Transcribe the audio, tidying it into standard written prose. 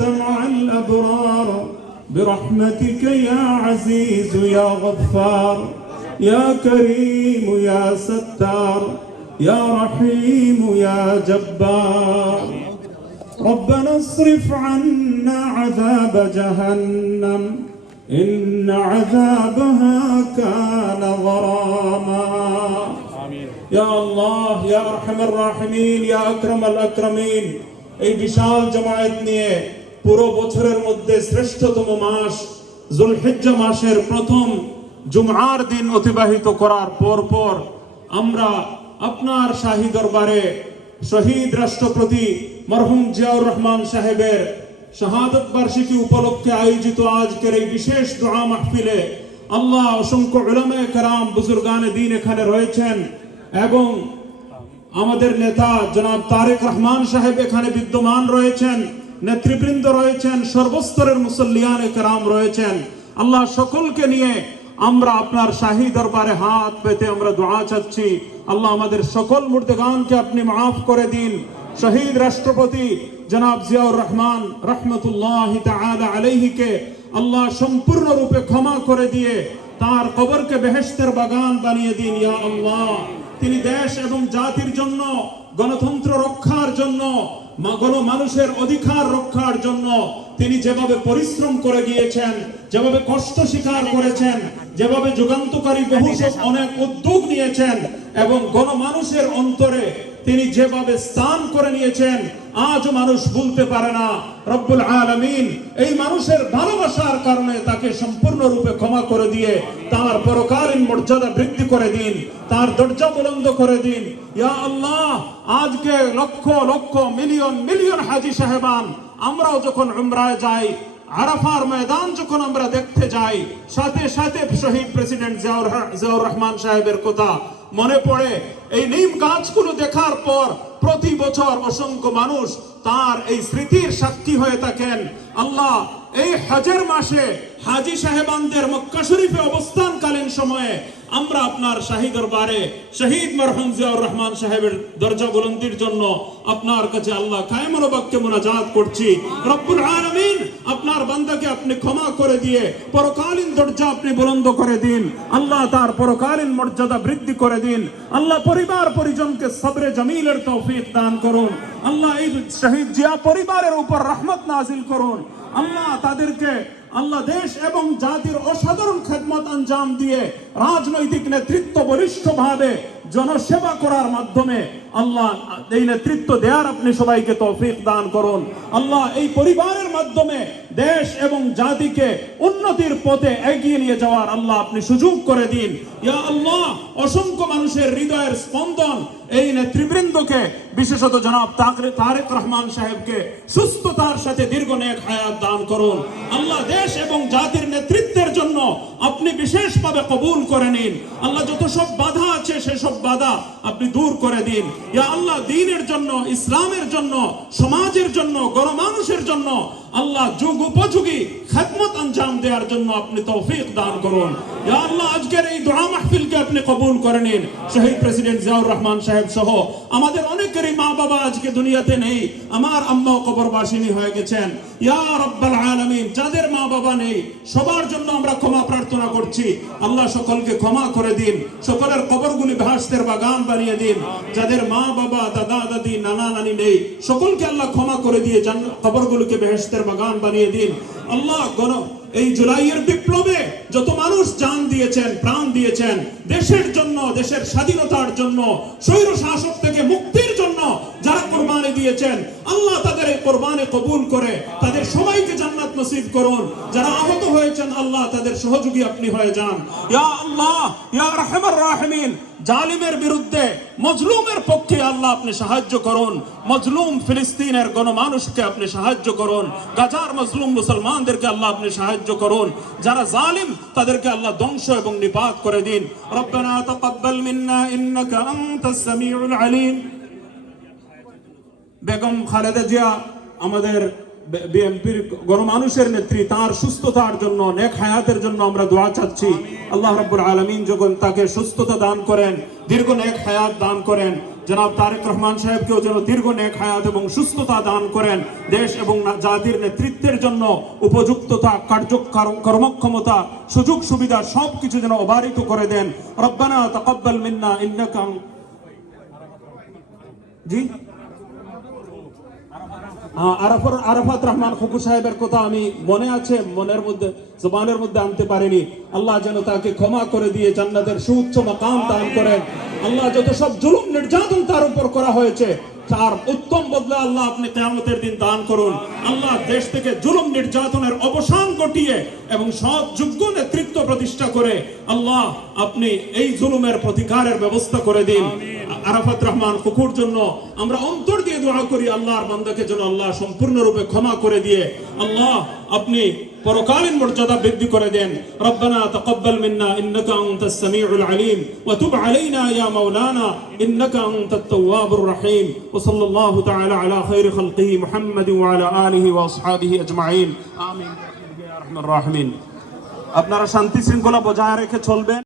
أنت مع الأبرار برحمتك يا عزيز يا غفار يا كريم يا ستار يا رحيم يا جبار ربنا اصرف عنا عذاب جهنم إن عذابها كان غراما يا الله يا أرحم الراحمين يا أكرم الأكرمين এই বিশাল জামায়াত নিয়ে পুরো বছরের মধ্যে শ্রেষ্ঠতম মাস যুলহিজ্জা মাসের প্রথম জুমআর দিন অতিবাহিত করার পর আমরা আপনার শাহী দরবারে শহীদ রাষ্ট্রপতি মরহুম জিয়াউর রহমান সাহেবের শাহাদত বার্ষিকী উপলক্ষে আয়োজিত আজকের এই বিশেষ দোয়া মাহফিলে আল্লাহ অসংখ্য উলামায়ে কেরাম বুজুর্গানে দ্বীন এখানে রয়েছেন এবং আমাদের নেতা জনাব তারেক রহমান সাহেব এখানে বিদ্যমান রয়েছেন, নেতৃবৃন্দ রয়েছেন, সর্বস্তরের মুসল্লিয়ানে কেরাম রয়েছেন। আল্লাহ সকলকে নিয়ে আমরা আপনার শাহী দরবারে হাত পেতে আমরা দোয়া চাচ্ছি। আল্লাহ আমাদের সকল মুর্দেগানকে আপনি মাফ করে দিন। শহীদ রাষ্ট্রপতি জনাব জিয়াউর রহমান রহমতুল্লাহি তাআলা আলাইহিকে আল্লাহ সম্পূর্ণ রূপে ক্ষমা করে দিয়ে তার কবরকে বেহেশতের বাগান বানিয়ে দিন ইয়া আল্লাহ। তিনি দেশ এবং জাতির জন্য, গণতন্ত্র রক্ষার জন্য, মানুষের অধিকার রক্ষার জন্য তিনি যেভাবে পরিশ্রম করে গিয়েছেন, যেভাবে কষ্ট স্বীকার করেছেন, যেভাবে যুগান্তকারী বহু অনেক উদ্যোগ নিয়েছেন এবং গণমানুষের অন্তরে তিনি যেভাবে স্থান করে নিয়েছেন আজও মানুষ ভুলতে পারে না। রব্বুল আলামিন এই মানুষের ভালোবাসার কারণে তাকে সম্পূর্ণরূপে ক্ষমা করে দিয়ে তার পরকালীন মর্যাদা বৃদ্ধি করে দিন, তার দরজা বুলন্দ করে দিন ইয়া আল্লাহ। আজকে লক্ষ লক্ষ মিলিয়ন মিলিয়ন হাজী সাহেবান আমরাও যখন উমরায় যাই, আরাফার ময়দান যখন আমরা দেখতে যাই, সাথে সাথে শহীদ প্রেসিডেন্ট জিয়াউর রহমান সাহেবের কথা মনে পড়ে। এই নিম গাছগুলো দেখার পর প্রতি বছর অসংখ্য মানুষ তার এই স্মৃতির সাক্ষী হয়ে থাকেন। আল্লাহ এই হজের মাসে হাজী সাহেবানদের মক্কা শরীফে অবস্থানকালীন সময়ে আমরা আপনার শাহী দরবারে শহীদ মরহুম জিয়াউর রহমান সাহেবের দরজা বুলন্দির জন্য আপনার কাছে আল্লাহ কায়েমুল বাক্যে মুনাজাত করছি। রব্বুল আলামিন আপনার বান্দাকে আপনি ক্ষমা করে দিয়ে পরকালীন দরজা আপনি বুলন্দ করে দিন আল্লাহ, তার পরকালীন মর্যাদা বৃদ্ধি করে দিন আল্লাহ। পরিবার পরিজনকে সবরে জামিলের তৌফিক দান করুন আল্লাহ। এই শহীদ জিয়া পরিবারের উপর রহমত নাজিল করুন আল্লাহ। তাদেরকে আল্লাহ দেশ এবং জাতির অসাধারণ খেদমত আঞ্জাম দিয়ে রাজনৈতিক নেতৃত্ব বলিষ্ঠভাবে জনসেবা করার মাধ্যমে আল্লাহ এই নেতৃত্ব দেওয়ার আপনি সবাইকে তৌফিক দান করুন আল্লাহ। এই পরিবারের মাধ্যমে দেশ এবং জাতিকে উন্নতির পথে এগিয়ে নিয়ে যাওয়ার আল্লাহ আপনি সুযোগ করে দিন ইয়া আল্লাহ। অসংখ্য মানুষের হৃদয়ের স্পন্দন এই নেতৃবৃন্দকে, বিশেষত জনাব তারেক রহমান সাহেবকে সুস্থতার সাথে দীর্ঘ নেক হায়াত দান করুন আল্লাহ। দেশ এবং জাতির নেতৃত্বের জন্য আপনি বিশেষভাবে কবুল করে নিন আল্লাহ। যত সব বাধা আছে সেসব বাধা আপনি দূর করে দিন ইয়া আল্লাহ। দ্বীনের জন্য, ইসলামের জন্য, সমাজের জন্য, গণমানুষের জন্য আল্লাহ যুগ উপযোগী খেদমত আঞ্জাম দেওয়ার জন্য আপনি তৌফিক দান করুন ইয়া আল্লাহ। আজকের এই দোয়া মাহফিলকে আপনি কবুল করে নিন। শহীদ প্রেসিডেন্ট জিয়াউর রহমান সাহেব সহ আমাদের অনেকেরই মা বাবা আজকে দুনিয়াতে নেই, আমার আম্মাও কবরবাসিনী হয়ে গেছেন ইয়া রাব্বাল আলামিন। যাদের মা বাবা নেই সবার জন্য আমরা ক্ষমা প্রার্থনা করছি আল্লাহ। সকলকে ক্ষমা করে দিন, সকলের কবরগুলি বেহেশতের বাগান বানিয়ে দিন। যাদের মা বাবা, দাদা দাদি, নানা নানি নেই সকলকে আল্লাহ ক্ষমা করে দিয়ে কবরগুলোকে বেহেশতের বাগান বানিয়ে দিন আল্লাহ। এই জুলাইয়ের বিপ্লবে যত মানুষ জান দিয়েছেন, প্রাণ দিয়েছেন দেশের জন্য, দেশের স্বাধীনতার জন্য, স্বৈর শাসক থেকে মুক্তির জন্য যারা কোরবানি দিয়েছেন আল্লাহ তাদের এই কোরবানি কবুল করে তাদের সবাইকে জান্নাত নসিব করুন। যারা আহত হয়েছেন আল্লাহ তাদের সহযোগী আপনি হয়ে যান ইয়া আল্লাহ ইয়া আরহামার রাহিমিন। জালিমের বিরুদ্ধে মজলুমের পক্ষে আল্লাহ আপনি সাহায্য করুন। মজলুম ফিলিস্তিনের গণমানুষকে আপনি সাহায্য করুন। গাজার মজলুম মুসলমানদেরকে আল্লাহ আপনি সাহায্য করুন। যারা জালিম তাদেরকে আল্লাহ ধ্বংস এবং নিপাত করে দিন। রব্বানা তাকাব্বাল মিন্না ইন্নাকা আনতাস সামিউল আলিম। বেগম খালেদা জিয়া আমাদের বিএনপির গণমানুষের নেত্রী, তার সুস্থতার জন্য, নেক হায়াতের জন্য আমরা দোয়া চাচ্ছি আল্লাহ রাব্বুল আলামিন যখন তাকে সুস্থতা দান করেন, দীর্ঘ নেক হায়াত দান করেন। জনাব তারেক রহমান সাহেবকেও যেন দীর্ঘ নেক হায়াত এবং সুস্থতা দান করেন, দেশ এবং জাতির নেতৃত্বের জন্য উপযুক্ততা, কর্মক্ষমতা, সুযোগ সুবিধা সবকিছু যেন অবারিত করে দেন। রব্বানা তাকাব্বাল মিন্না ইন্নাকা জি আরাফাত রহমান খুকু সাহেবের কথা আমি মনে আছে, মনের মধ্যে জবানের মধ্যে আনতে পারিনি। আল্লাহ যেন তাকে ক্ষমা করে দিয়ে জান্নাতের সুউচ্চ মাকাম দান করেন। আল্লাহ যত সব জুলুম নির্যাতন তার উপর করা হয়েছে তার উত্তম বদলা আল্লাহ আপনি কিয়ামতের দিন দান করুন। আল্লাহ দেশ থেকে জুলুম নির্যাতনের অবসান ঘটিয়ে এবং সৎ যোগ্য নেতৃত্ব প্রতিষ্ঠা করে আল্লাহ আপনি এই জুলুমের প্রতিকারের ব্যবস্থা করে দিন। আরাফাত রহমান খুকুর জন্য আমরা অন্তর দিয়ে দোয়া করি, আল্লাহর বান্দাকে যেন আল্লাহ সম্পূর্ণরূপে ক্ষমা করে দিয়ে আল্লাহ আপনি পরকালীন মর্যাদা বৃদ্ধি করে দেন। রব্বানা তাকাব্বাল মিন্না ইন্নাকা আনতাস সামিউল আলিম ওয়া তুব আলাইনা ইয়া মাওলানা ইন্নাকা আনতাত তাওয়াবুর রহিম ওয়া সাল্লাল্লাহু তাআলা আলা খায়রি খালকিহি মুহাম্মাদ ওয়া আলা আলিহি ওয়া আসহাবিহি আজমাইন আমিন ইয়া রাহমার রাহিমিন। আপনারা শান্তি শৃঙ্খলা বজায় রেখে চলবেন।